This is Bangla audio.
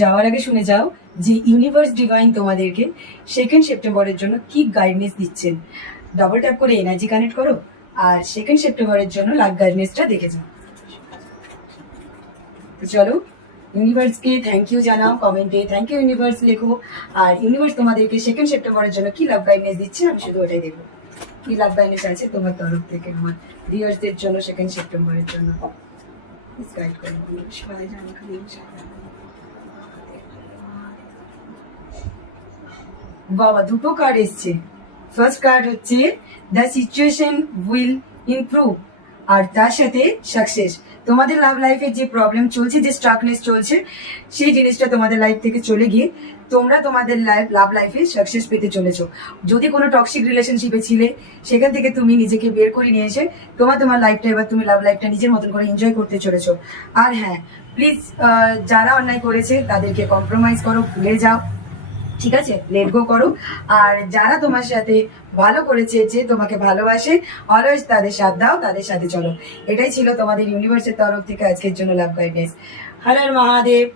যাওয়ার আগে শুনে যাও যে ইউনিভার্স ডিভাইন তোমাদেরকে 2 সেপ্টেম্বরের জন্য কি গাইডনেস দিচ্ছেন। ডবল ট্যাপ করে এনার্জি কানেক্ট করো আর 2 সেপ্টেম্বরের জন্য লাক গাইডনেসটা দেখে যাও। তো চলো ইউনিভার্সকে থ্যাংক ইউ জানাও, কমেন্টে থ্যাংক ইউ ইউনিভার্স লেখো। আর ইউনিভার্স তোমাদেরকে 2 সেপ্টেম্বরের জন্য কি লাভ গাইডনেস দিচ্ছে আমি শুধু ওটাই দেখবো। কি লাভ গাইডনেস আছে তোমার তরফ থেকে আমার ভিউয়ার্সদের জন্য 2 সেপ্টেম্বরের জন্য। প্লিজ গাইড করো। বাবা দুটো কার্ড এসছে। ফার্স্ট কার্ড হচ্ছে দ্য সিচুয়েশন উইল ইমপ্রুভ, আর তার সাথে সাকসেস। তোমাদের লাভ লাইফে যে প্রবলেম চলছে, যে স্ট্রাকনেস চলছে, সেই জিনিসটা তোমাদের লাইফ থেকে চলে গিয়ে তোমরা তোমাদের লাভ লাইফে সাকসেস পেতে চলেছো। যদি কোনো টক্সিক রিলেশনশিপে ছিলে সেখান থেকে তুমি নিজেকে বের করে নিয়ে এসে তোমার লাইফটা এবার তুমি লাভ লাইফটা নিজের মতন করে এনজয় করতে চলেছো। আর হ্যাঁ, প্লিজ যারা অন্যায় করেছে তাদেরকে কম্প্রোমাইজ করো, ভুলে যাও, ঠিক আছে, লেট গো করো। আর যারা তোমার সাথে ভালো করেছে, যে তোমাকে ভালোবাসে, অলওয়েজ তাদের সাথ দাও, তাদের সাথে চলো। এটাই ছিল তোমাদের ইউনিভার্সের তরফ থেকে আজকের জন্য লাভ গাইডনেস। হর হর মহাদেব।